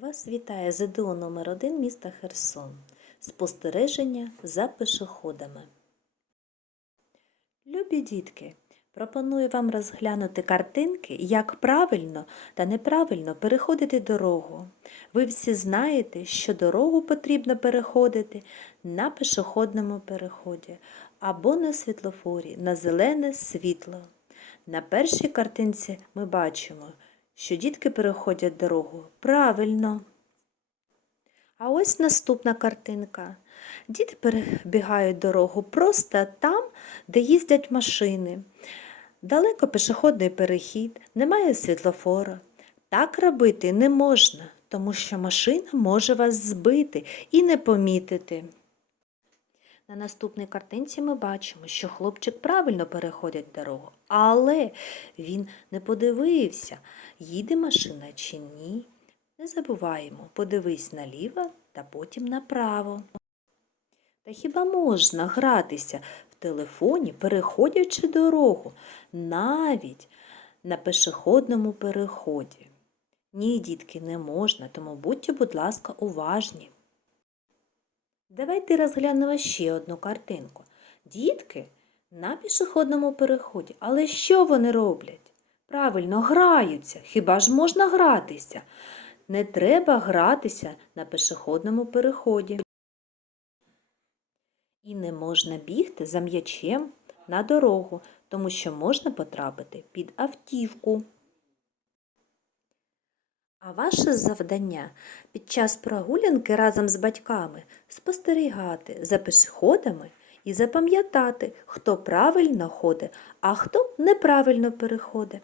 Вас вітає ЗДО номер 1 міста Херсон. Спостереження за пешеходами. Любі дітки, пропоную вам розглянути картинки, як правильно та неправильно переходити дорогу. Ви всі знаєте, що дорогу потрібно переходити на пешеходному переході або на світлофорі на зелене світло. На першій картинці ми бачимо, що дітки переходять дорогу правильно. А ось наступна картинка. Діти перебігають дорогу просто там, де їздять машини. Далеко пішохідний перехід, немає світлофора. Так робити не можна, тому що машина може вас збити і не помітити. На наступній картинці ми бачимо, що хлопчик правильно переходить дорогу, але він не подивився, їде машина чи ні. Не забуваємо, подивись наліво та потім направо. Та хіба можна гратися в телефоні, переходячи дорогу, навіть на пешеходному переході? Ні, дітки, не можна, тому будьте, будь ласка, уважні. Давайте розглянемо ще одну картинку. Дітки на пішохідному переході. Але що вони роблять? Правильно, граються. Хіба ж можна гратися? Не треба гратися на пішохідному переході. І не можна бігти за м'ячем на дорогу, тому що можна потрапити під автівку. А ваше завдання під час прогулянки разом з батьками спостерігати за пішоходами і запам'ятати, хто правильно ходить, а хто неправильно переходить.